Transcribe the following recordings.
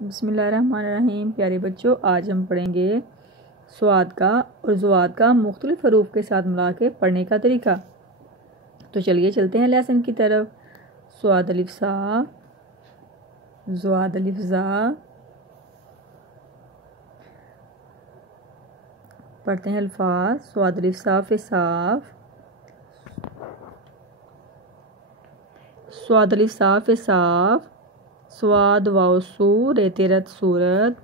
बिस्मिल्लाहिर्रहमानिर्रहीम। प्यारे बच्चों, आज हम पढ़ेंगे स्वाद का और ज़ुवाद का मुख्तलिफ हरूफ के साथ मिला के पढ़ने का तरीका। तो चलिए चलते हैं लेसन की तरफ। स्वाद अलिफ सा, ज़ुवाद अलिफ ज़ा। पढ़ते हैं अल्फाज। स्वाद अलिफ साफ साफ, स्वाद अलिफ साफ साफ। स्वाद वाव सू रेते रत सूरत।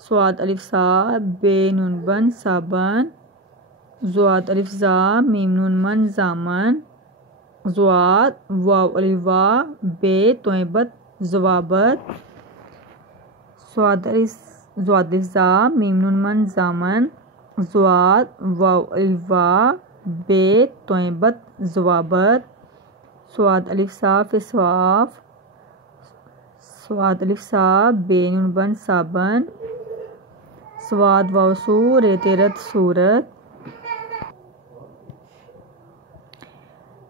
स्वाद अलिफ सा बे नून बन साबन। ज़ुवाद अलिफ ज़ा मीम नून मन जामन। ज़ुवाद वाव अलिफ वा बे तोयबत ज़वाबत। ज़ुवाद अलिफ ज़ा मीम नून मन जामन। ज़ुवाद वाव अलिफ वा बे तोयबत ज़वाबत। स्वाद अलिफ साफ स्वाफ। स्वाद अलिफ सा बे नून बन साबन। स्वाद वाव सू रेते रत सूरत।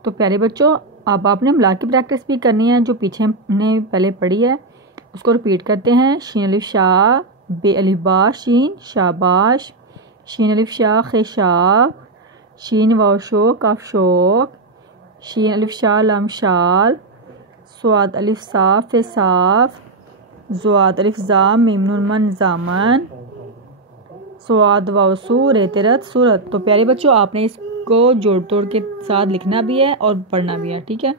तो प्यारे बच्चों, अब आपने मिला की प्रैक्टिस भी करनी है। जो पीछे हमने पहले पढ़ी है उसको रिपीट करते हैं। शीन अलिफ शाह, बे अलिफ बा शीन शाबाश। शीन अलिफ शाह खेशाब। शीन वाव शो काफ शोक। शीन अलिफ शाह लाम शाल। स्वाद अलिफ साफ साफ। ज़ुवाद अलिफ ज़ा मीम नून मन जामन। स्वाद वाव सू रेते रत सूरत। तो प्यारे बच्चों, आपने इसको जोड़ तोड़ के साथ लिखना भी है और पढ़ना भी है, ठीक है।